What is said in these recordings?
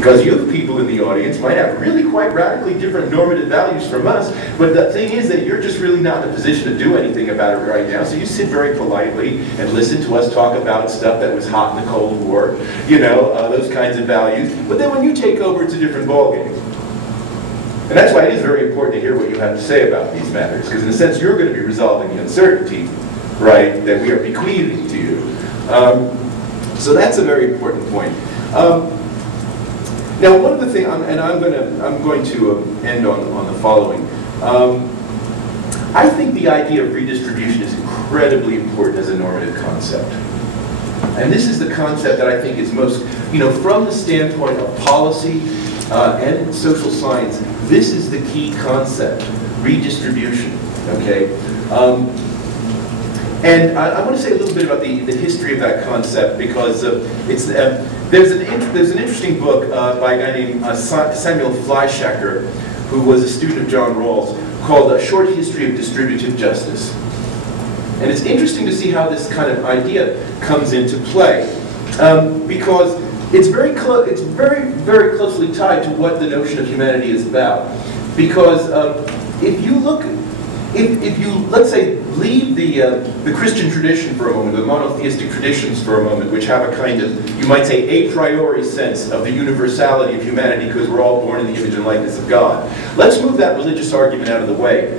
Because you people in the audience might have really quite radically different normative values from us, but the thing is that you're just really not in a position to do anything about it right now, so you sit very politely and listen to us talk about stuff that was hot in the Cold War, you know, those kinds of values. But then when you take over, it's a different ballgame. And that's why it is very important to hear what you have to say about these matters, because in a sense you're going to be resolving the uncertainty, right, that we are bequeathing to you. So that's a very important point. Now, one of the things, and I'm going to end on the following. I think the idea of redistribution is incredibly important as a normative concept. And this is the concept that I think is most, you know, from the standpoint of policy and social science, this is the key concept, redistribution, okay? And I want to say a little bit about the history of that concept, because there's an interesting book by a guy named Samuel Fleischacker, who was a student of John Rawls, called A Short History of Distributive Justice. And it's interesting to see how this kind of idea comes into play, because it's very closely tied to what the notion of humanity is about. Because if you let's say, leave the Christian tradition for a moment, the monotheistic traditions for a moment, which have a kind of, you might say, a priori sense of the universality of humanity because we're all born in the image and likeness of God. Let's move that religious argument out of the way.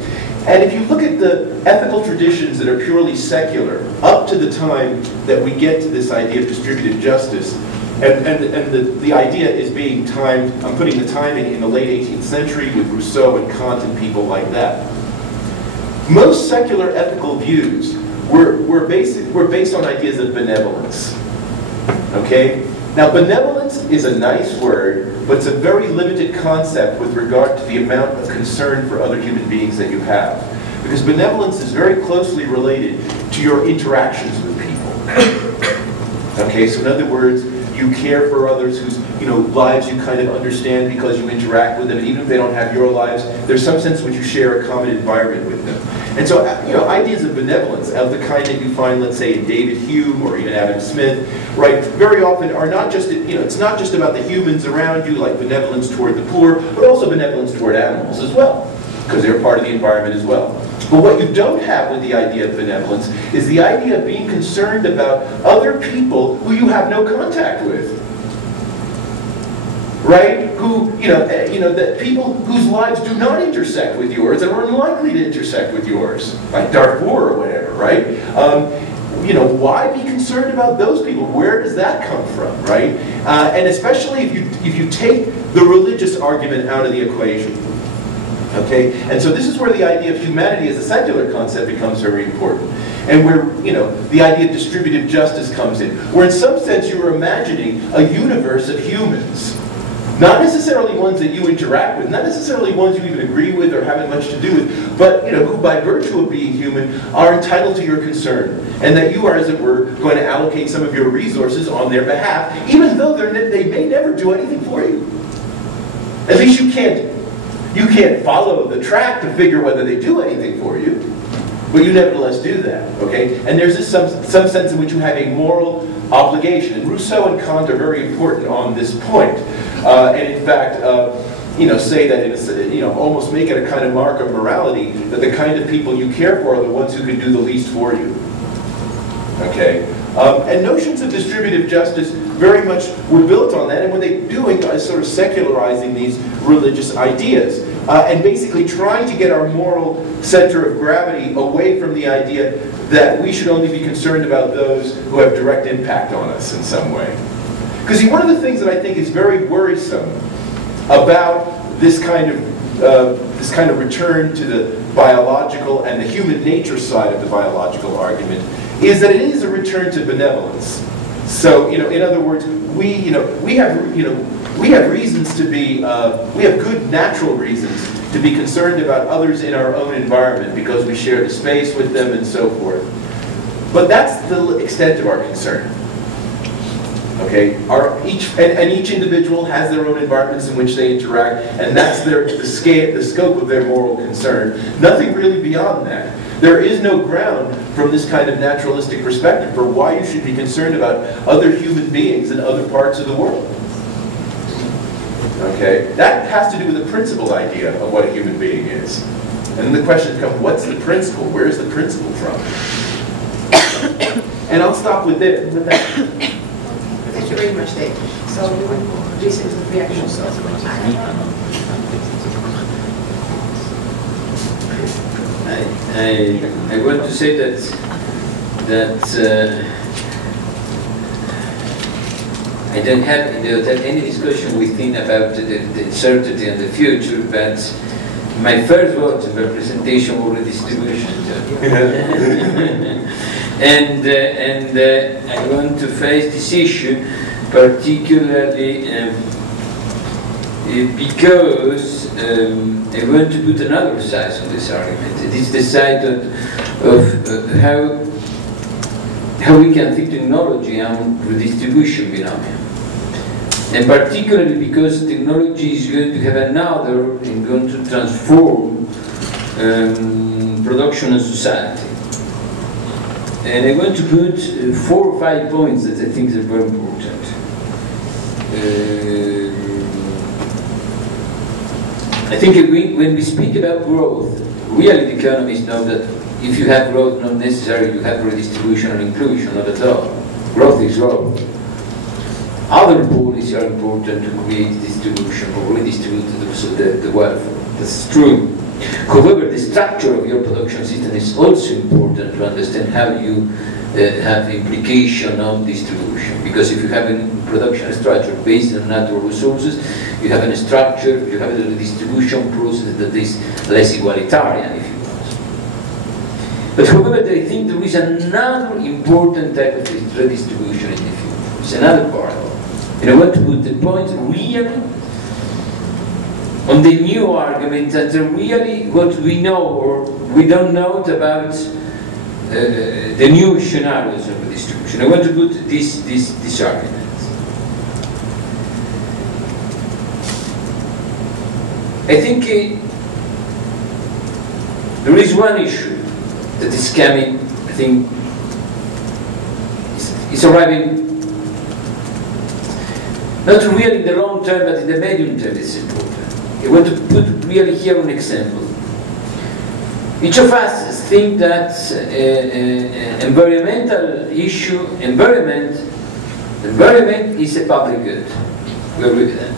And if you look at the ethical traditions that are purely secular, up to the time that we get to this idea of distributive justice, and the idea is being timed, I'm putting the timing in the late 18th century with Rousseau and Kant and people like that. Most secular ethical views were based on ideas of benevolence. Okay? Now, benevolence is a nice word, but it's a very limited concept with regard to the amount of concern for other human beings that you have. Because benevolence is very closely related to your interactions with people. Okay, so in other words, you care for others whose lives you kind of understand because you interact with them, and even if they don't have your lives, there's some sense in which you share a common environment with them. And so, ideas of benevolence of the kind that you find, let's say, in David Hume or even Adam Smith, right, very often are not just, it's not just about the humans around you, like benevolence toward the poor, but also benevolence toward animals as well, because they're part of the environment as well. But what you don't have with the idea of benevolence is the idea of being concerned about other people who you have no contact with. Right? Who, that people whose lives do not intersect with yours and are unlikely to intersect with yours, like Darfur or whatever, right? Why be concerned about those people? Where does that come from, right? And especially if you take the religious argument out of the equation. Okay? And so this is where the idea of humanity as a secular concept becomes very important. And where, the idea of distributive justice comes in. Where in some sense you're imagining a universe of humans. Not necessarily ones that you interact with, not necessarily ones you even agree with or have much to do with, but who by virtue of being human are entitled to your concern. And that you are, as it were, going to allocate some of your resources on their behalf, even though they may never do anything for you. At least you can't follow the track to figure whether they do anything for you, but you nevertheless do that, okay? And there's some sense in which you have a moral obligation. And Rousseau and Kant are very important on this point. And in fact, say that almost make it a kind of mark of morality that the kind of people you care for are the ones who can do the least for you. Okay? And notions of distributive justice very much were built on that, and what they're doing is sort of secularizing these religious ideas, and basically trying to get our moral center of gravity away from the idea that we should only be concerned about those who have direct impact on us in some way. Because one of the things that I think is very worrisome about this kind of return to the biological and the human nature side of the biological argument is that it is a return to benevolence. So, in other words, we have reasons to be, we have good natural reasons to be concerned about others in our own environment because we share the space with them and so forth. But that's the extent of our concern. Okay, each individual has their own environments in which they interact, and that's the scope of their moral concern. Nothing really beyond that. There is no ground from this kind of naturalistic perspective for why you should be concerned about other human beings in other parts of the world. Okay? That has to do with the principal idea of what a human being is. And then the question comes, what's the principle? Where is the principle from? And I'll stop with this. With that. Thank you very much, Dave. So we will listen to the reactions. I want to say that I don't have any discussion within about the uncertainty and the future, but my first words of representation were redistribution. and I want to face this issue particularly because I want to put another side on this argument. It is the side of how we can think technology and redistribution binomial. And particularly because technology is going to have another and going to transform production and society. And I want to put 4 or 5 points that I think are very important. I think when we speak about growth, really the economists know that if you have growth, not necessarily you have redistribution or inclusion, not at all. Growth is growth. Other policies are important to create distribution or redistribute the welfare. That's true. However, the structure of your production system is also important to understand how you have implication on distribution. Because if you have a production structure based on natural resources, you have a structure, you have a distribution process that is less egalitarian, if you want. But however, I think there is another important type of redistribution in the future. It's another part of it. And I want to put the point really on the new argument that really what we know or we don't know about the new scenarios of redistribution. I want to put this argument. I think there is one issue that is coming, I think, is arriving not really in the long term, but in the medium term it's important. I want to put really here an example. Each of us think that environmental issue, environment is a public good. We agree with that.